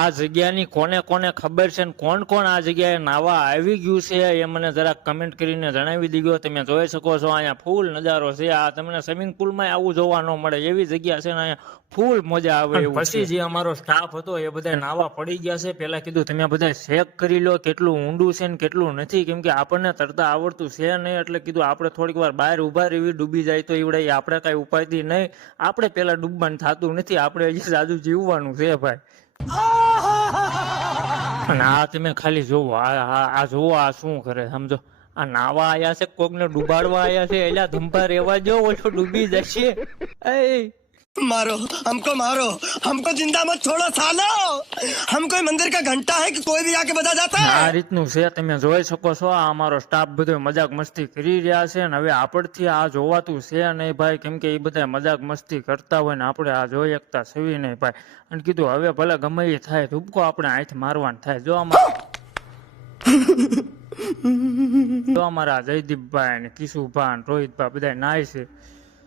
આ જગ્યાની કોને કોને ખબર છે ને કોણ કોણ આ જગ્યાએ નાવા આવી ગયું છે એ મને જરાક કમેન્ટ કરીને જણાવી દીધો તમે જોઈ શકો છો અહીંયા ફૂલ નજારો છે. આ તમને સ્વિમિંગ પુલમાં આવું જોવા ન મળે. એવી જગ્યા છે ને અહીંયા ફૂલ મજા આવે પછી જે અમારો સ્ટાફ હતો એ બધા નાવા પડી ગયા છે. પેલા કીધું તમે બધા ચેક કરી લો કેટલું ઊંડું છે ને કેટલું નથી. કેમ કે આપણને તરતા આવડતું છે નહીં. એટલે કીધું આપણે થોડીક વાર બહાર ઊભા રહેવી ડૂબી જાય તો એવડે આપણે કાંઈ ઉપાયથી નહીં. આપણે પેલા ડૂબવાનું થતું નથી. આપણે હજી સાદું જીવવાનું છે ભાઈ. અને આ તમે ખાલી જોવો આ જોવો આ શું કરે સમજો? આ નાવા આયા છે કોકને ડુબાડવા આયા છે એલા ધંભા રેવા જો ઓછો ડૂબી જશે. એ मारो हमको मारो हमको जिंदा मत छोड़ो सालो हम कोई मंदिर का घंटा है कि कोई भी आके बजा जाता है આ રીતનું છે તમે જોઈ શકો છો આ અમારો સ્ટાફ બધો મજાક મસ્તી કરી રહ્યા છે ને હવે આપણથી આ જોવાતું છે નહીં ભાઈ કેમ કે એ બધા મજાક મસ્તી કરતા હોય ને આપણે આ જોઈ શકતા સવી નહીં ભાઈ અને કીધું હવે ભલે ગમે એ થાય ધૂપકો આપણે હાથ મારવાનું થાય જો અમારા જો અમારા જયદીપભાઈ ને કિશુભાઈ ને રોહિતભાઈ બધા નાય છે